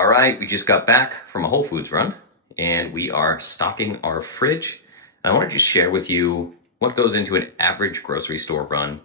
All right, we just got back from a Whole Foods run and we are stocking our fridge. And I want to just share with you what goes into an average grocery store run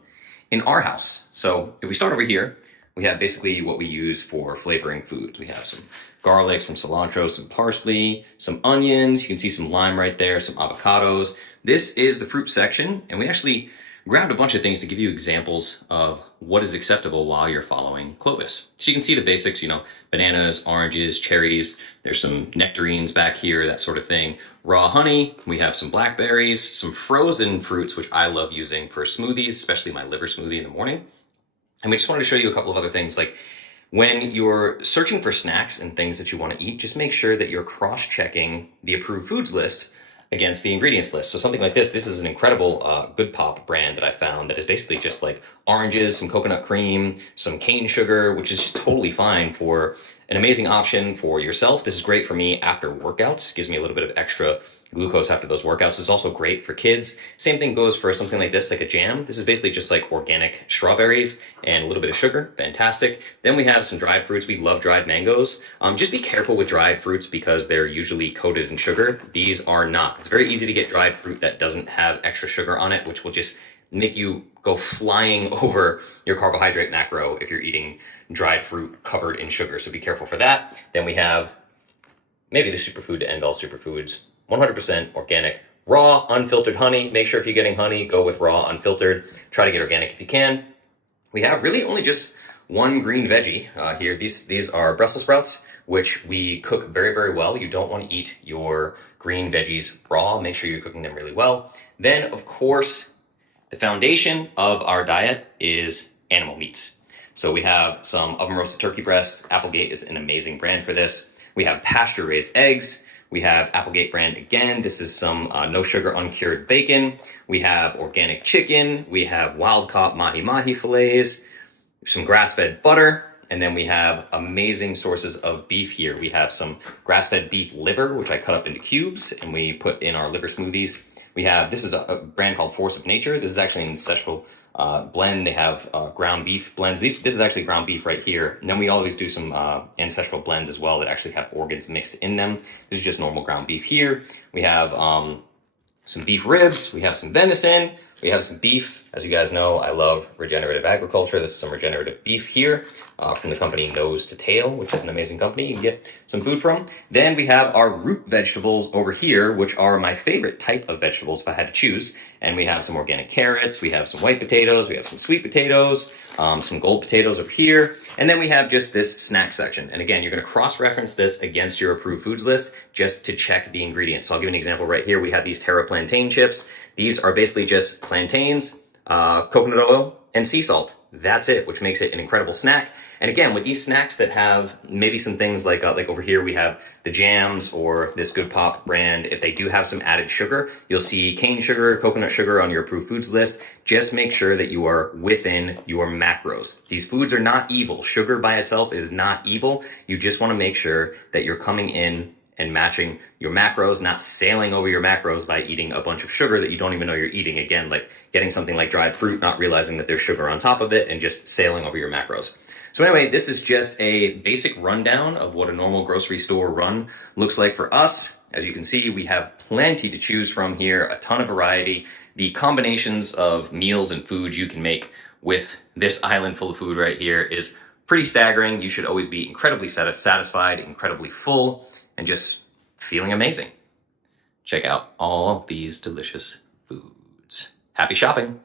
in our house. So if we start over here, we have basically what we use for flavoring foods. We have some garlic, some cilantro, some parsley, some onions. You can see some lime right there, some avocados. This is the fruit section, and we actually grabbed a bunch of things to give you examples of what is acceptable while you're following Clovis. So you can see the basics, bananas, oranges, cherries. There's some nectarines back here, that sort of thing. Raw honey. We have some blackberries, some frozen fruits, which I love using for smoothies, especially my liver smoothie in the morning. And we just wanted to show you a couple of other things. Like when you're searching for snacks and things that you want to eat, just make sure that you're cross-checking the approved foods list against the ingredients list. So something like this is an incredible Good Pop brand that I found that is basically just like oranges, some coconut cream, some cane sugar, which is just totally fine for an amazing option for yourself. This is great for me after workouts, gives me a little bit of extra glucose after those workouts. It's also great for kids. Same thing goes for something like this, like a jam. This is basically just like organic strawberries and a little bit of sugar. Fantastic. Then we have some dried fruits. We love dried mangoes. Just be careful with dried fruits because they're usually coated in sugar. These are not. It's very easy to get dried fruit that doesn't have extra sugar on it, which will just make you go flying over your carbohydrate macro if you're eating dried fruit covered in sugar. So be careful for that. Then we have maybe the superfood to end all superfoods, 100% organic, raw, unfiltered honey. Make sure if you're getting honey, go with raw, unfiltered. Try to get organic if you can. We have really only just one green veggie here. These are Brussels sprouts, which we cook very, very well. You don't want to eat your green veggies raw. Make sure you're cooking them really well. Then, of course, the foundation of our diet is animal meats. So we have some oven roasted turkey breasts. Applegate is an amazing brand for this. We have pasture raised eggs. We have Applegate brand again. This is some no sugar uncured bacon. We have organic chicken. We have wild caught mahi-mahi fillets, some grass-fed butter. And then we have amazing sources of beef here. We have some grass-fed beef liver, which I cut up into cubes and we put in our liver smoothies. This is a brand called Force of Nature. This is actually an ancestral blend. They have ground beef blends. This is actually ground beef right here. And then we always do some ancestral blends as well that actually have organs mixed in them. This is just normal ground beef here. We have some beef ribs. We have some venison. We have some beef. As you guys know, I love regenerative agriculture. This is some regenerative beef here from the company Nose to Tail, which is an amazing company you can get some food from. Then we have our root vegetables over here, which are my favorite type of vegetables if I had to choose. And we have some organic carrots. We have some white potatoes. We have some sweet potatoes, some gold potatoes over here. And then we have just this snack section. And again, you're going to cross-reference this against your approved foods list just to check the ingredients. So I'll give you an example right here. We have these Terra plantain chips. These are basically just plantains, coconut oil, and sea salt. That's it, which makes it an incredible snack. And again, with these snacks that have maybe some things like over here, we have the jams or this Good Pop brand. If they do have some added sugar, you'll see cane sugar, coconut sugar on your approved foods list. Just make sure that you are within your macros. These foods are not evil. Sugar by itself is not evil. You just want to make sure that you're coming in and matching your macros, not sailing over your macros by eating a bunch of sugar that you don't even know you're eating. Again, like getting something like dried fruit, not realizing that there's sugar on top of it and just sailing over your macros. So anyway, this is just a basic rundown of what a normal grocery store run looks like for us. As you can see, we have plenty to choose from here, a ton of variety. The combinations of meals and foods you can make with this island full of food right here is pretty staggering. You should always be incredibly satisfied, incredibly full, and just feeling amazing. Check out all these delicious foods. Happy shopping.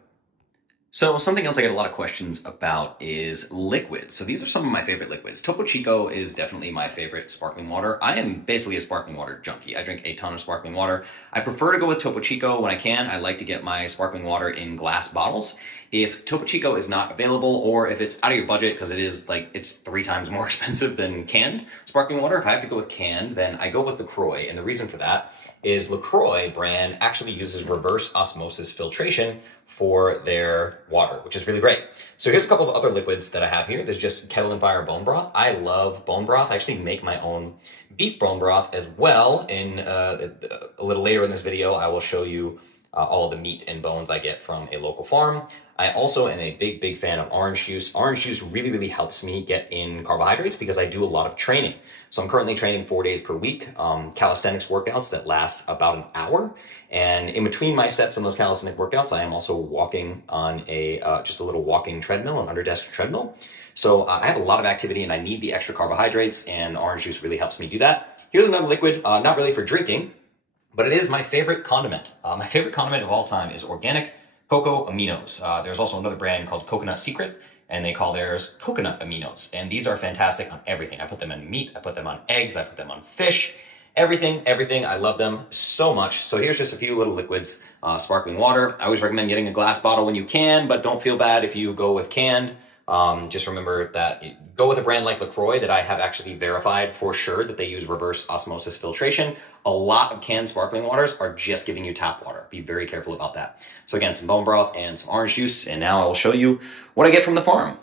So something else I get a lot of questions about is liquids. So these are some of my favorite liquids. Topo Chico is definitely my favorite sparkling water. I am basically a sparkling water junkie. I drink a ton of sparkling water. I prefer to go with Topo Chico when I can. I like to get my sparkling water in glass bottles. If Topo Chico is not available, or if it's out of your budget because it's 3 times more expensive than canned sparkling water, if I have to go with canned, then I go with LaCroix. And the reason for that is LaCroix brand actually uses reverse osmosis filtration for their water, which is really great. So here's a couple of other liquids that I have here. There's just Kettle and Fire bone broth. I love bone broth. I actually make my own beef bone broth as well. And a little later in this video, I will show you all the meat and bones I get from a local farm. I also am a big fan of orange juice. Orange juice really helps me get in carbohydrates because I do a lot of training. So I'm currently training 4 days per week, calisthenics workouts that last about an hour. And in between my sets in those calisthenic workouts, I am also walking on just a little walking treadmill, an under desk treadmill. So I have a lot of activity and I need the extra carbohydrates, and orange juice really helps me do that. Here's another liquid, not really for drinking, but it is my favorite condiment. My favorite condiment of all time is organic cocoa aminos. There's also another brand called Coconut Secret, and they call theirs coconut aminos. And these are fantastic on everything. I put them in meat, I put them on eggs, I put them on fish, everything. I love them so much. So here's just a few little liquids. Sparkling water. I always recommend getting a glass bottle when you can, but don't feel bad if you go with canned. Just remember that go with a brand like LaCroix that I have actually verified for sure that they use reverse osmosis filtration. A lot of canned sparkling waters are just giving you tap water. Be very careful about that. So again, some bone broth and some orange juice. And now I will show you what I get from the farm.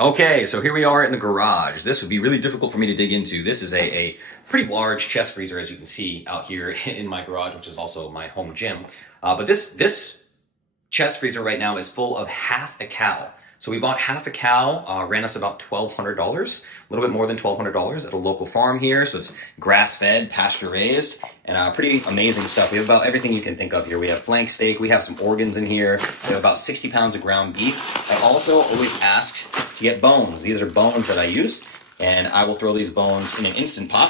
Okay, so here we are in the garage. This would be really difficult for me to dig into. This is a pretty large chest freezer, as you can see out here in my garage, which is also my home gym. But this chest freezer right now is full of half a cow. So we bought half a cow, ran us about $1,200, a little bit more than $1,200 at a local farm here. So it's grass-fed, pasture-raised, and pretty amazing stuff. We have about everything you can think of here. We have flank steak, we have some organs in here, we have about 60 pounds of ground beef. I also always ask to get bones. These are bones that I use, and I will throw these bones in an Instant Pot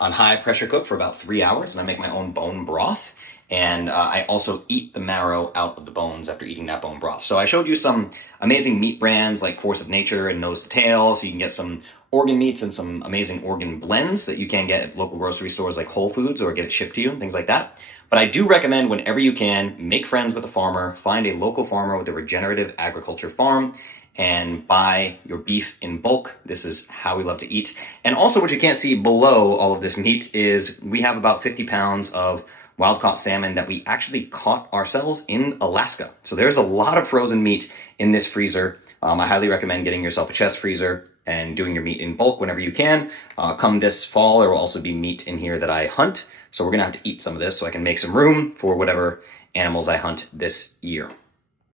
on high pressure cook for about 3 hours, and I make my own bone broth. And I also eat the marrow out of the bones after eating that bone broth. So I showed you some amazing meat brands like Force of Nature and Nose to Tail. So you can get some organ meats and some amazing organ blends that you can get at local grocery stores like Whole Foods, or get it shipped to you and things like that. But I do recommend, whenever you can, make friends with a farmer, find a local farmer with a regenerative agriculture farm, and buy your beef in bulk. This is how we love to eat. And also, what you can't see below all of this meat is we have about 50 pounds of wild-caught salmon that we actually caught ourselves in Alaska. So there's a lot of frozen meat in this freezer. I highly recommend getting yourself a chest freezer and doing your meat in bulk whenever you can. Come this fall, there will also be meat in here that I hunt. So we're gonna have to eat some of this so I can make some room for whatever animals I hunt this year.